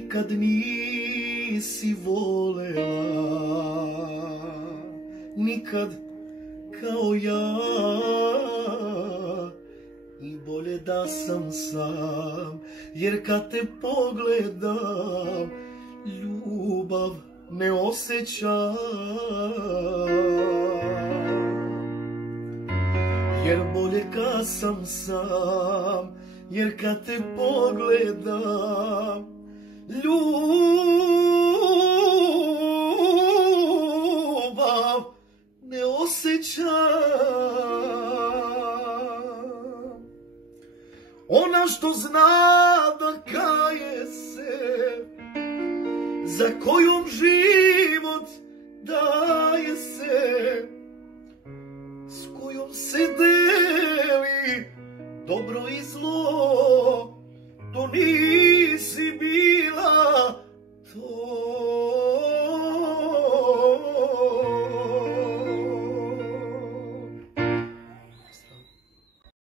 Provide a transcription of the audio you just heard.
nikad nisi volela, nikad kao ja, i bolje da sam sam, jer kad te pogledam, ljubav ne osjećam. Jer bolje kad sam sam, jer kad te pogledam, ljubav ne osjećam. Ona što zna da kaje se, za kojom život daje se, s kojom se deli dobro i zlo.